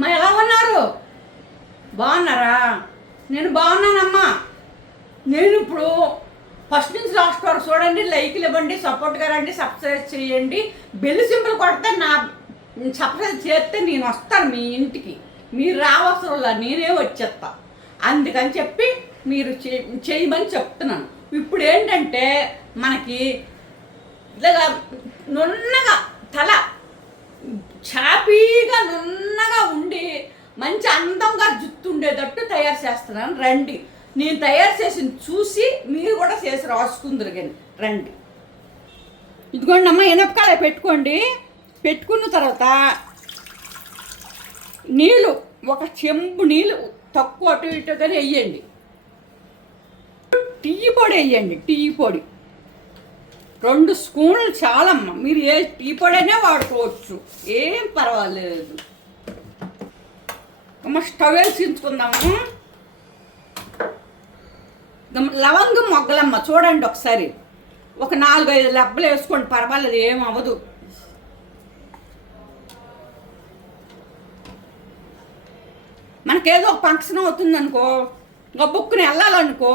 మా ఎలా ఉన్నారు? బాగున్నారా? నేను బాగున్నానమ్మా. నేను ఇప్పుడు ఫస్ట్ నుంచి లాస్ట్ వరకు చూడండి లైక్లు ఇవ్వండి సపోర్ట్గా రండి సబ్స్క్రైబ్ చేయండి. బెల్ సింపుల్ కొడితే నా సబ్స్క్రైబ్ చేస్తే నేను వస్తాను మీ ఇంటికి. మీరు రావసరంలా నేనే వచ్చేస్తా. అందుకని చెప్పి మీరు చేయమని చెప్తున్నాను. ఇప్పుడు ఏంటంటే మనకి ఇలాగా నున్నగా తల చాపీగా నున్నగా ఉండి మంచి అందంగా జుట్టు ఉండేటట్టు తయారు చేస్తున్నాను. రండి. నేను తయారు చేసిన చూసి మీరు కూడా చేసి రాసుకుందరు కానీ రండి. ఇదిగోండి అమ్మ ఎనపకాయ పెట్టుకోండి. పెట్టుకున్న తర్వాత నీళ్ళు ఒక చెంబు నీళ్ళు తక్కువ అటు ఇటుగానే వేయండి. టీ పొడి వేయండి టీ పొడి. రెండు స్పూన్లు చాలమ్మ. మీరు ఏ టీ పొడైనా వాడుకోవచ్చు. ఏం పర్వాలేదు. అమ్మ స్టవ్ వేసించుకుందాము లవంగం మొగ్గలమ్మ చూడండి ఒకసారి. ఒక నాలుగైదు లబ్బలు వేసుకోండి పర్వాలేదు ఏమవ్వదు మనకేదో ఒక ఫంక్షన్ అవుతుందనుకో ఇంకా బుక్కుని వెళ్ళాలనుకో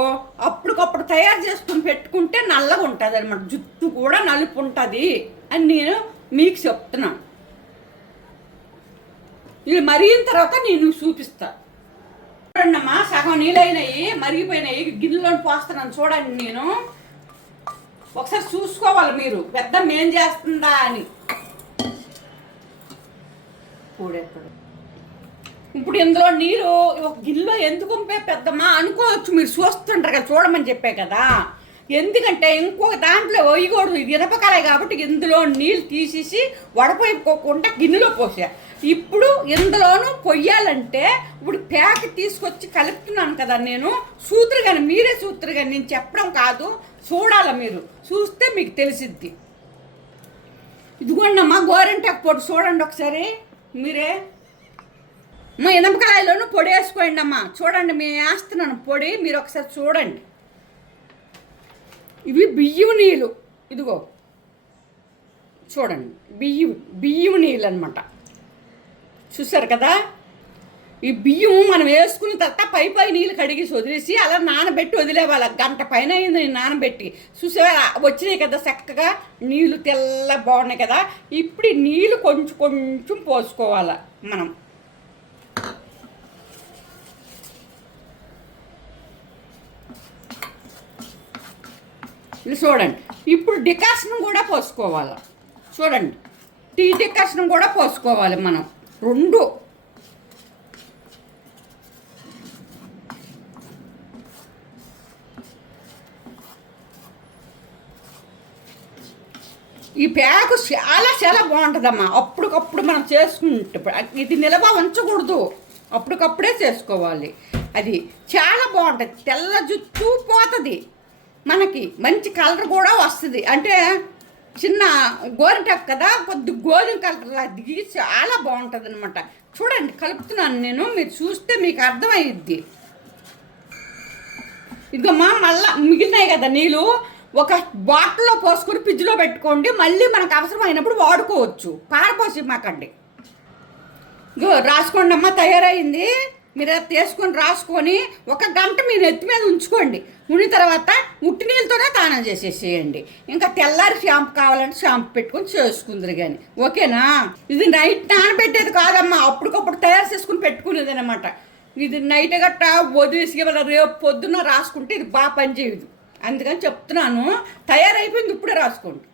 అప్పటికప్పుడు తయారు చేసుకుని పెట్టుకుంటే నల్లగా ఉంటుంది అనమాట జుట్టు కూడా నలుపు ఉంటుంది అని నేను మీకు చెప్తున్నాను ఇది మరిగిన తర్వాత నేను చూపిస్తా. చూడండమ్మా సగం నీళ్ళైనాయి మరిగిపోయినాయి గిన్నెలో పోస్తున్నాను చూడండి నేను. ఒకసారి చూసుకోవాలి మీరు పెద్ద మేం చేస్తుందా అని. కూడెక్కడ ఇప్పుడు ఇందులో నీరు ఒక గిన్నెలో ఎందుకు పెద్దమ్మా? అనుకోవచ్చు మీరు చూస్తుంటారు కదా చూడమని చెప్పే కదా. ఎందుకంటే ఇంకొక దాంట్లో వేయకూడదు ఇది ఇరపకాయ కాబట్టి ఇందులో నీళ్ళు తీసేసి వడపోయిపోకుండా గిన్నెలో పోసా. ఇప్పుడు ఇందులోనూ పొయ్యాలంటే ఇప్పుడు ప్యాక్ తీసుకొచ్చి కలుపుతున్నాను కదా నేను. సూత్రు కానీ మీరే సూత్రు కానీ నేను చెప్పడం కాదు. చూడాలి మీరు? చూస్తే మీకు తెలిసిద్ది. ఇదిగోండి అమ్మా గోరింటాకు పొడి చూడండి ఒకసారి. మీరే మా ఇనపకాయలను పొడి వేసుకోండి అమ్మా. చూడండి మేము వేస్తున్నాను పొడి. మీరు ఒకసారి చూడండి. ఇవి బియ్యం నీళ్ళు. ఇదిగో. చూడండి. బియ్యం బియ్యం నీళ్ళు అనమాట చూసారు కదా? ఈ బియ్యం మనం వేసుకున్న తర్వాత పై పై నీళ్ళు కడిగి వదిలేసి అలా నానబెట్టి వదిలేవాళ్ళ. గంట పైన అయింది నేను నానబెట్టి. చూసేవా? వచ్చినాయి కదా చక్కగా? నీళ్ళు తెల్ల బాగున్నాయి కదా? ఇప్పుడు నీళ్ళు కొంచెం కొంచెం పోసుకోవాలి మనం. ఇది చూడండి. ఇప్పుడు డికాషన్ కూడా పోసుకోవాలి? చూడండి. టీ డికాషన్ కూడా పోసుకోవాలి మనం. రెండు. ఈ ప్యాకు చాలా చాలా బాగుంటుందమ్మా. అప్పటికప్పుడు మనం చేసుకుంటే ఇది నిలవ ఉంచకూడదు. అప్పటికప్పుడే చేసుకోవాలి. అది చాలా బాగుంటుంది. తెల్ల జుట్టు పోతుంది. మనకి మంచి కలర్ కూడా వస్తుంది. అంటే చిన్న గోరింటాకు కదా కొద్ది గోధుమ కలర్లా దిగి చాలా బాగుంటుంది అనమాట చూడండి కలుపుతున్నాను నేను మీరు చూస్తే మీకు అర్థమైద్ది. ఇదిగమ్మా మళ్ళా మిగిలినాయి కదా నీళ్ళు. ఒక బాటిల్లో పోసుకొని ఫ్రిడ్జ్లో పెట్టుకోండి మళ్ళీ మనకు అవసరమైనప్పుడు వాడుకోవచ్చు. పారపోసి మాకండి ఇగో రాసుకోండి అమ్మ తయారైంది. మీరు తీసుకొని రాసుకొని ఒక గంట మీరు ఎత్తి మీద ఉంచుకోండి. ఉని తర్వాత ఉట్టి నీళ్ళతోనే తానం చేసేసేయండి. ఇంకా తెల్లారి షాంపు కావాలంటే షాంపు పెట్టుకొని చేసుకుందరు కానీ ఓకేనా? ఇది నైట్ నానబెట్టేది కాదమ్మా. అప్పటికప్పుడు తయారు చేసుకుని పెట్టుకునేది అనమాట ఇది నైట్ గట్ట వదిలేసి ఇవాళ రేపు పొద్దున్న రాసుకుంటే ఇది బాగా పనిచేయదు అందుకని చెప్తున్నాను. తయారైపోయింది ఇప్పుడే రాసుకోండి.